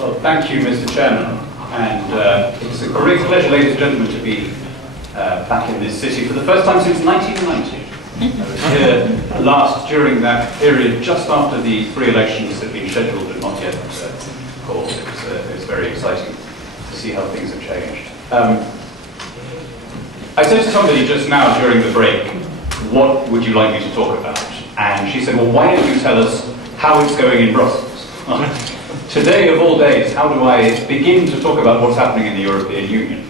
Well, thank you, Mr. Chairman. And it's a great pleasure, ladies and gentlemen, to be back in this city for the first time since 1990. I was here last during that period, just after the three elections had been scheduled but not yet called. It was very exciting to see how things have changed. I said to somebody just now during the break, what would you like me to talk about? And she said, well, why don't you tell us how it's going in Brussels? Today of all days, how do I begin to talk about what's happening in the European Union?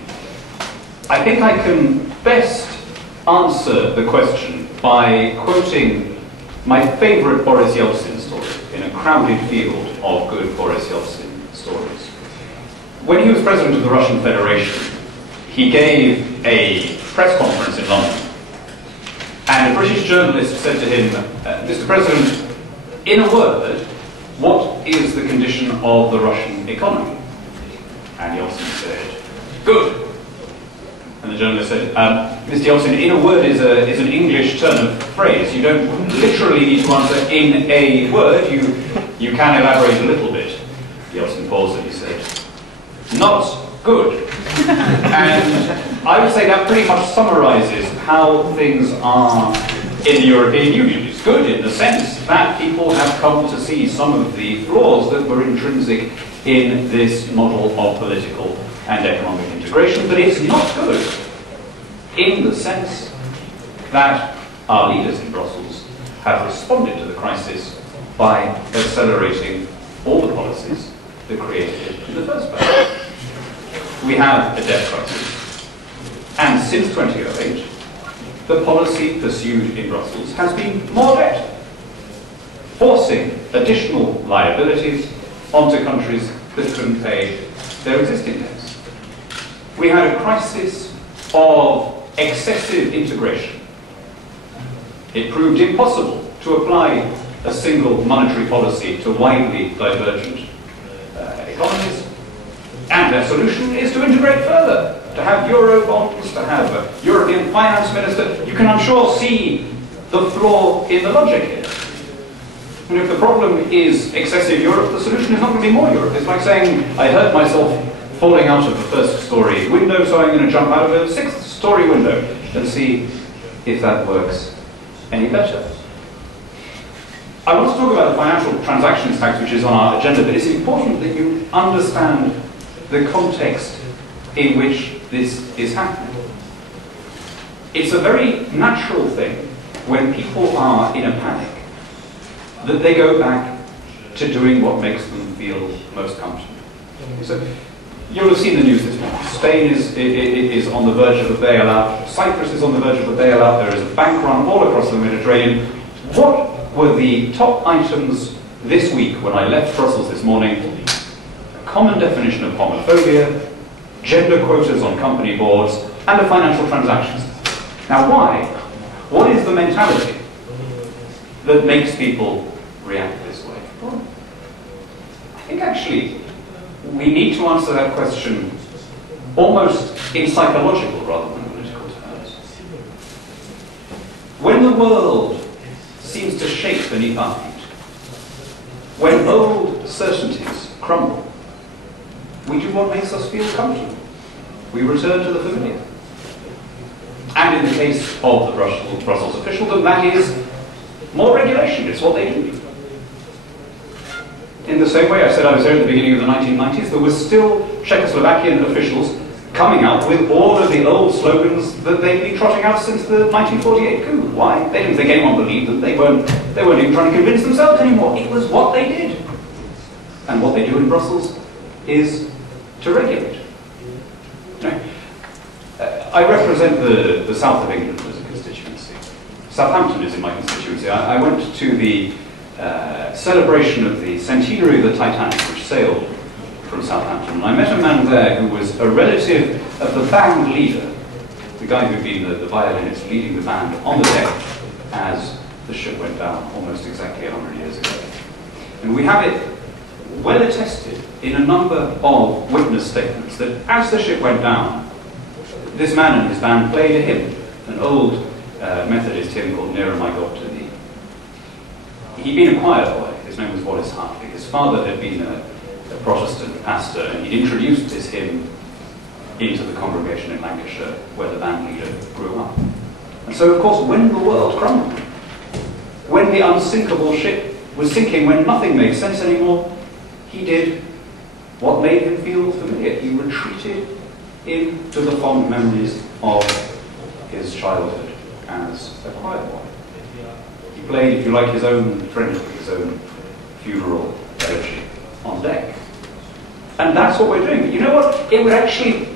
I think I can best answer the question by quoting my favourite Boris Yeltsin story in a crowded field of good Boris Yeltsin stories. When he was president of the Russian Federation, he gave a press conference in London, and a British journalist said to him, Mr. President, in a word, what is the condition of the Russian economy? And Yeltsin said, good. And the journalist said, Mr. Yeltsin, in a word is an English turn of phrase. You don't literally need to answer in a word. You can elaborate a little bit. Yeltsin paused and he said, not good. And I would say that pretty much summarizes how things are in the European Union. It's good in the sense that people have come to see some of the flaws that were intrinsic in this model of political and economic integration, but it's not good in the sense that our leaders in Brussels have responded to the crisis by accelerating all the policies that created it in the first place. We have a debt crisis, and since 2008, the policy pursued in Brussels has been more debt, forcing additional liabilities onto countries that couldn't pay their existing debts. We had a crisis of excessive integration. It proved impossible to apply a single monetary policy to widely divergent economies, and their solution is to integrate further. To have Euro bonds, to have a European finance minister. You can, I'm sure, see the flaw in the logic here. And if the problem is excessive Europe, the solution is not going to be more Europe. It's like saying, I hurt myself falling out of the first-story window, so I'm going to jump out of a sixth-story window and see if that works any better. I want to talk about the financial transactions tax, which is on our agenda, but it's important that you understand the context in which this is happening. It's a very natural thing when people are in a panic that they go back to doing what makes them feel most comfortable. So you'll have seen the news this morning. Spain is on the verge of a bailout. Cyprus is on the verge of a bailout. There is a bank run all across the Mediterranean. What were the top items this week when I left Brussels this morning? A common definition of homophobia, gender quotas on company boards, and a financial transactions. Now why? What is the mentality that makes people react this way? Well, I think actually we need to answer that question almost in psychological rather than political terms. When the world seems to shake beneath our feet, when old certainties crumble, we do what makes us feel comfortable. We return to the familiar. And in the case of the Brussels officialdom, that is more regulation. It's what they do. In the same way I said I was there at the beginning of the 1990s, there were still Czechoslovakian officials coming out with all of the old slogans that they'd been trotting out since the 1948 coup. Why? They didn't think anyone believed them. They weren't even trying to convince themselves anymore. It was what they did. And what they do in Brussels is to regulate. I represent the south of England as a constituency. Southampton is in my constituency. I went to the celebration of the centenary of the Titanic, which sailed from Southampton, and I met a man there who was a relative of the band leader, the guy who'd been the violinist leading the band on the deck as the ship went down almost exactly 100 years ago. And we have it well attested in a number of witness statements that as the ship went down, this man and his band played a hymn, an old Methodist hymn called Nearer My God to Thee. He'd been a choir boy. His name was Wallace Hartley. His father had been a Protestant pastor, and he introduced this hymn into the congregation in Lancashire, where the band leader grew up. And so, of course, when the world crumbled, when the unsinkable ship was sinking, when nothing made sense anymore, he did what made him feel familiar. He retreated into the fond memories of his childhood as a choir boy. He played, if you like, his own French, his own funeral elegy on deck. And that's what we're doing. But you know what? It would actually,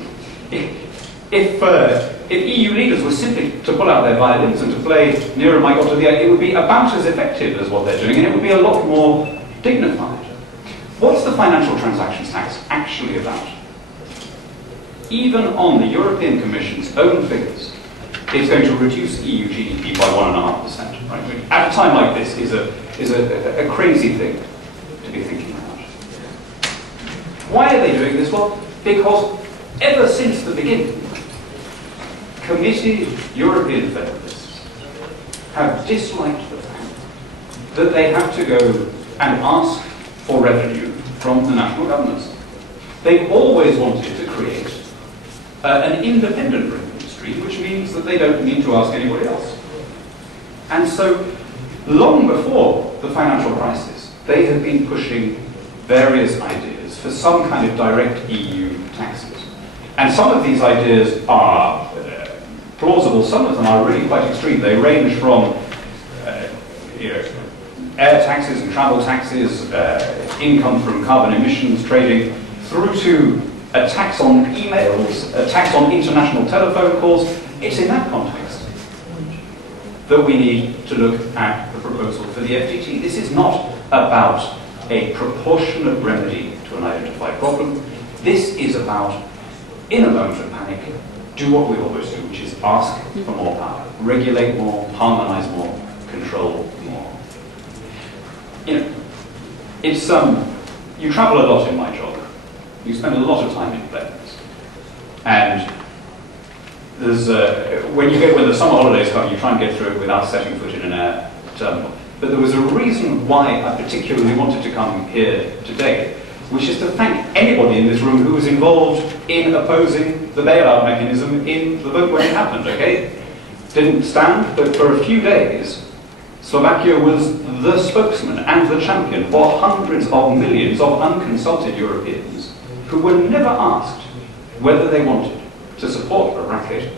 if EU leaders were simply to pull out their violins and to play Nearer My God to Thee, it would be about as effective as what they're doing, and it would be a lot more dignified. What's the financial transactions tax actually about? Even on the European Commission's own figures, it's going to reduce EU GDP by 1.5%. Right? Which at a time like this is a crazy thing to be thinking about. Why are they doing this? Well, because ever since the beginning, committed European federalists have disliked the fact that they have to go and ask for revenue from the national governments. They've always wanted to create an independent revenue stream, which means that they don't need to ask anybody else. And so, long before the financial crisis, they have been pushing various ideas for some kind of direct EU taxes. And some of these ideas are plausible, some of them are really quite extreme. They range from air taxes and travel taxes, income from carbon emissions trading, through to a tax on emails, a tax on international telephone calls. It's in that context that we need to look at the proposal for the FTT. This is not about a proportionate remedy to an identified problem. This is about, in a moment of panic, do what we always do, which is ask for more power, regulate more, harmonise more, control more. You know, it's you travel a lot in my job. You spend a lot of time in planes, and there's when the summer holidays come, you try and get through it without setting foot in an air terminal. But there was a reason why I particularly wanted to come here today, which is to thank anybody in this room who was involved in opposing the bailout mechanism in the vote when it happened, okay? Didn't stand, but for a few days, Slovakia was the spokesman and the champion for hundreds of millions of unconsulted Europeans who were never asked whether they wanted to support a racket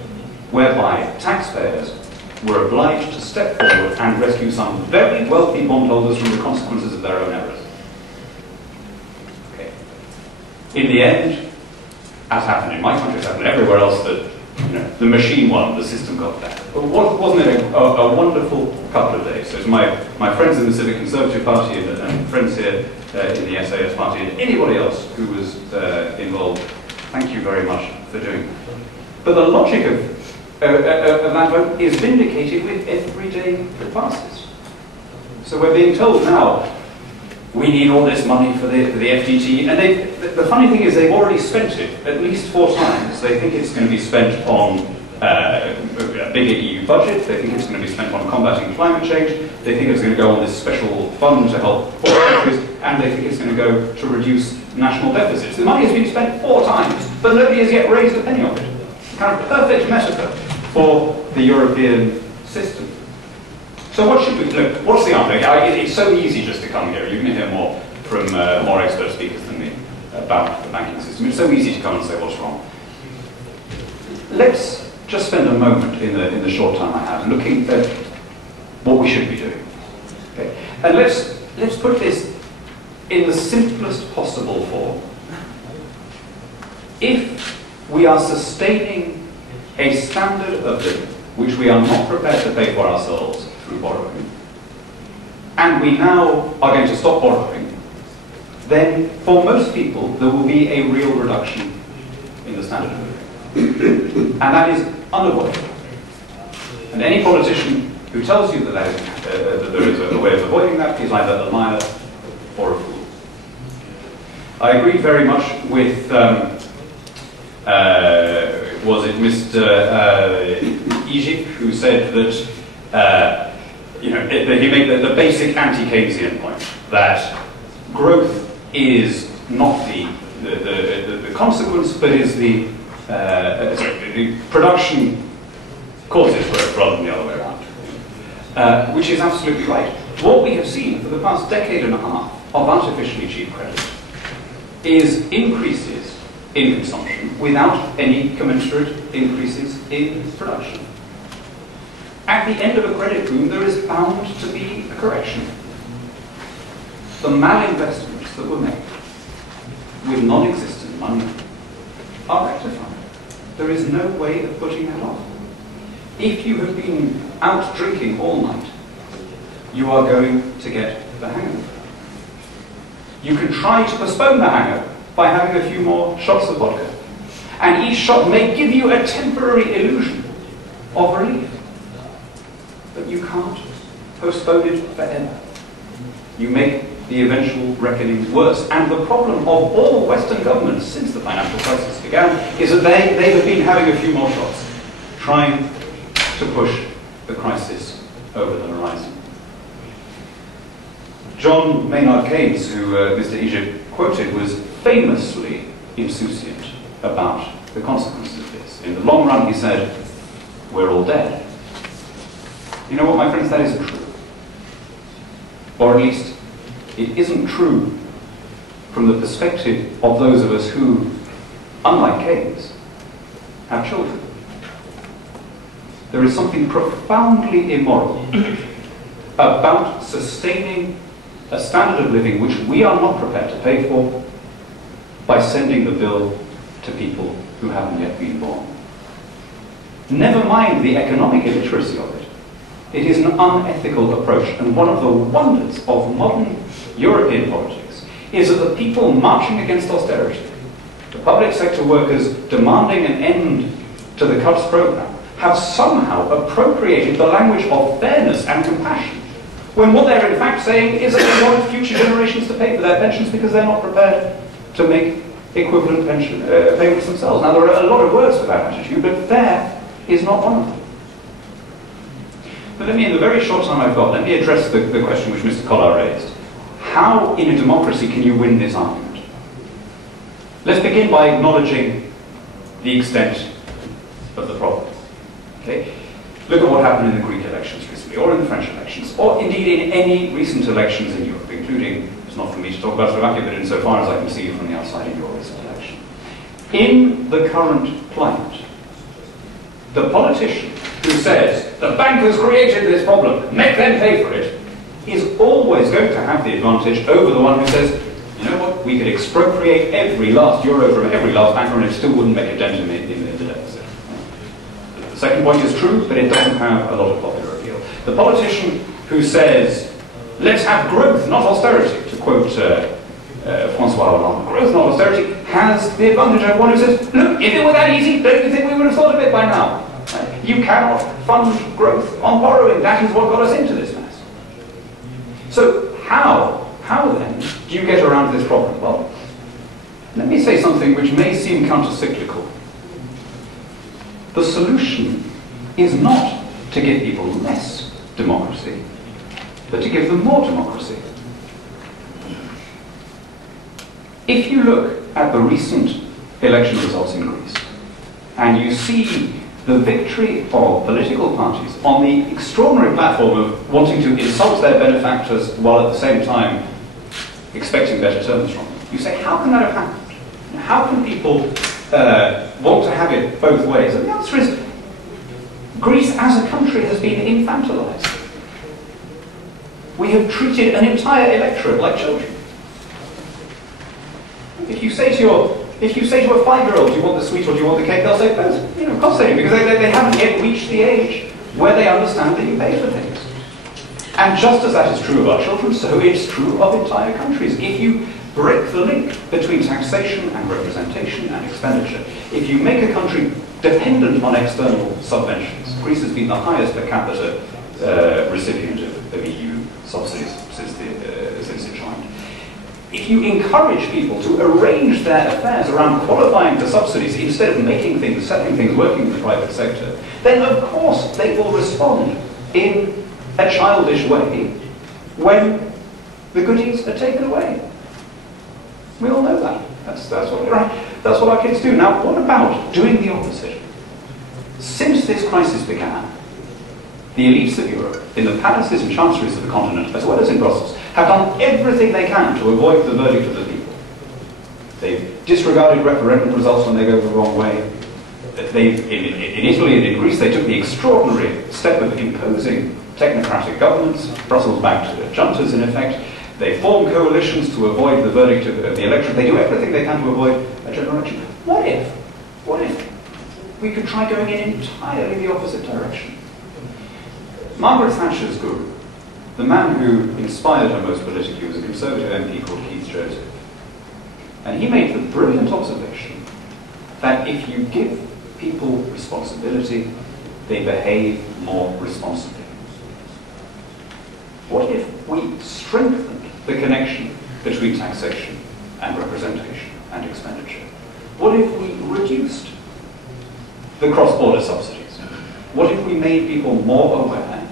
whereby taxpayers were obliged to step forward and rescue some very wealthy bondholders from the consequences of their own errors. In the end, as happened in my country, as happened everywhere else, that the machine won, the system got there. But wasn't it a wonderful couple of days? So to my friends in the Civic Conservative Party and friends here in the SAS Party and anybody else who was involved, thank you very much for doing that. But the logic of that vote is vindicated with every day that passes. So we're being told now, we need all this money for the FTT, and the funny thing is they've already spent it at least 4 times. They think it's going to be spent on a bigger EU budget, they think it's going to be spent on combating climate change, they think it's going to go on this special fund to help poor countries, and they think it's going to go to reduce national deficits. The money has been spent 4 times, but nobody has yet raised a penny of it. Kind of perfect metaphor for the European system. So what should we do? What's the answer? It's so easy just to come here. You're going to hear more from more expert speakers than me about the banking system. It's so easy to come and say what's wrong. Let's just spend a moment in the short time I have looking at what we should be doing. Okay? And let's put this in the simplest possible form. If we are sustaining a standard of living which we are not prepared to pay for ourselves through borrowing, and we now are going to stop borrowing, then for most people there will be a real reduction in the standard of living. And that is unavoidable. And any politician who tells you that there is a way of avoiding that is either a liar or a fool. I agree very much with, was it Mr. Ižip, who said that he made the basic anti-Keynesian point that growth is not the consequence, but is the production causes growth rather than the other way around, which is absolutely right. What we have seen for the past decade and a half of artificially cheap credit is increases in consumption without any commensurate increases in production. At the end of a credit boom, there is bound to be a correction. The malinvestments that were made with non-existent money are rectified. There is no way of putting that off. If you have been out drinking all night, you are going to get the hangover. You can try to postpone the hangover by having a few more shots of vodka. And each shot may give you a temporary illusion of relief. But you can't postpone it forever. You make the eventual reckoning worse. And the problem of all Western governments since the financial crisis began is that they have been having a few more shots, trying to push the crisis over the horizon. John Maynard Keynes, who Mr. Ižip quoted, was famously insouciant about the consequences of this. In the long run, he said, we're all dead. You know what, my friends, that isn't true. Or at least, it isn't true from the perspective of those of us who, unlike Keynes, have children. There is something profoundly immoral about sustaining a standard of living which we are not prepared to pay for by sending the bill to people who haven't yet been born. Never mind the economic illiteracy of it. It is an unethical approach, and one of the wonders of modern European politics is that the people marching against austerity, the public sector workers demanding an end to the cuts program, have somehow appropriated the language of fairness and compassion, when what they're in fact saying is that they want future generations to pay for their pensions because they're not prepared to make equivalent pension payments themselves. Now, there are a lot of words for that attitude, but fair is not one of them. But let me, in the very short time I've got, let me address the question which Mr. Kollár raised. How, in a democracy, can you win this argument? Let's begin by acknowledging the extent of the problem. Okay? Look at what happened in the Greek elections recently, or in the French elections, or indeed in any recent elections in Europe, including, it's not for me to talk about Slovakia, but insofar as I can see from the outside in your recent election. In the current climate, the politician who says, the bankers created this problem, make them pay for it, is always going to have the advantage over the one who says, you know what, we could expropriate every last euro from every last banker and it still wouldn't make a dent in the deficit. The second point is true, but it doesn't have a lot of popular appeal. The politician who says, let's have growth, not austerity, to quote François Hollande, growth, not austerity, has the advantage of one who says, look, if it were that easy, don't you think we would have thought of it by now? You cannot fund growth on borrowing. That is what got us into this mess. So how then do you get around this problem? Well, let me say something which may seem counter-cyclical. The solution is not to give people less democracy, but to give them more democracy. If you look at the recent election results in Greece, and you see the victory of political parties on the extraordinary platform of wanting to insult their benefactors while at the same time expecting better terms from them, you say, how can that have happened? How can people want to have it both ways? And the answer is, Greece as a country has been infantilized. We have treated an entire electorate like children. If you say to a 5-year-old, do you want the sweet or do you want the cake? They'll say both. You know, of course they do, because they haven't yet reached the age where they understand that you pay for things. And just as that is true of our children, so it's true of entire countries. If you break the link between taxation and representation and expenditure, if you make a country dependent on external subventions, Greece has been the highest per capita recipient of EU subsidies since it joined. If you encourage people to arrange their affairs around qualifying for subsidies instead of making things, setting things working in the private sector, then of course they will respond in a childish way when the goodies are taken away. We all know that. That's what our kids do. Now, what about doing the opposite? Since this crisis began, the elites of Europe, in the palaces and chancelleries of the continent, as well as in Brussels, have done everything they can to avoid the verdict of the people. They've disregarded referendum results when they go the wrong way. In Italy and in Greece, they took the extraordinary step of imposing technocratic governments, Brussels-backed juntas in effect. They form coalitions to avoid the verdict of the electorate. They do everything they can to avoid a general election. What if we could try going in entirely the opposite direction? Margaret Thatcher's guru, the man who inspired her most politically, was a Conservative MP called Keith Joseph. And he made the brilliant observation that if you give people responsibility, they behave more responsibly. What if we strengthened the connection between taxation and representation and expenditure? What if we reduced the cross-border subsidies? What if we made people more aware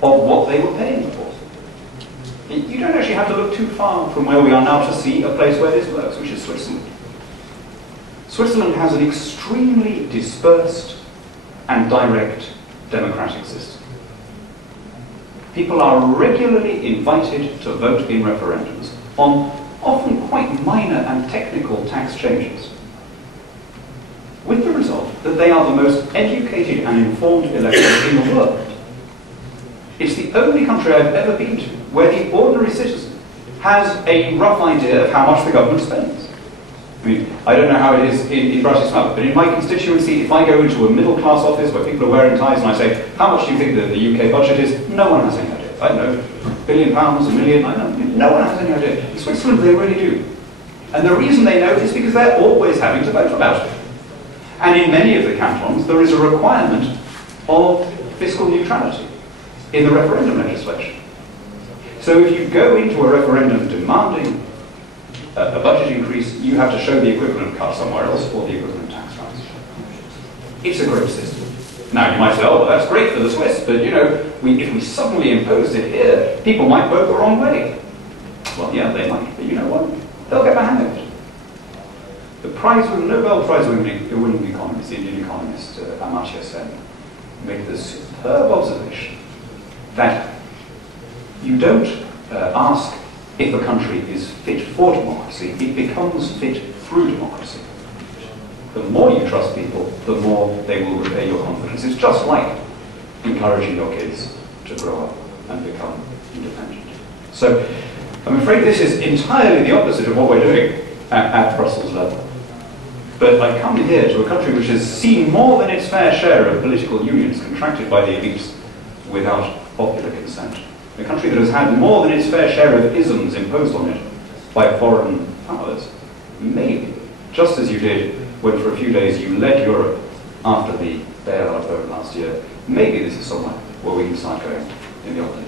of what they were paying for? You don't actually have to look too far from where we are now to see a place where this works, which is Switzerland. Switzerland has an extremely dispersed and direct democratic system. People are regularly invited to vote in referendums on often quite minor and technical tax changes, with the result that they are the most educated and informed electorate in the world. It's the only country I've ever been to where the ordinary citizen has a rough idea of how much the government spends. I mean, I don't know how it is in Bratislava, but in my constituency, if I go into a middle-class office where people are wearing ties and I say, how much do you think the UK budget is? No one has any idea. I don't know, £1 billion, £1 million, I don't know. No one has any idea. In Switzerland, they really do. And the reason they know is because they're always having to vote about it. And in many of the cantons, there is a requirement of fiscal neutrality in the referendum legislation. So if you go into a referendum demanding a budget increase, you have to show the equivalent cut somewhere else or the equivalent tax rise. It's a great system. Now you might say, oh, well, that's great for the Swiss, but you know, if we suddenly imposed it here, people might vote the wrong way. Well, yeah, they might, but you know what? They'll get the hang of it. The Nobel Prize-winning economist, the Indian economist Amartya Sen, made the superb observation that you don't ask if a country is fit for democracy, it becomes fit through democracy. The more you trust people, the more they will repay your confidence. It's just like encouraging your kids to grow up and become independent. So, I'm afraid this is entirely the opposite of what we're doing at Brussels level. But I come here to a country which has seen more than its fair share of political unions contracted by the elites without popular consent. A country that has had more than its fair share of isms imposed on it by foreign powers. Maybe, just as you did when for a few days you led Europe after the bailout vote last year, maybe this is somewhere where we can start going in the opposite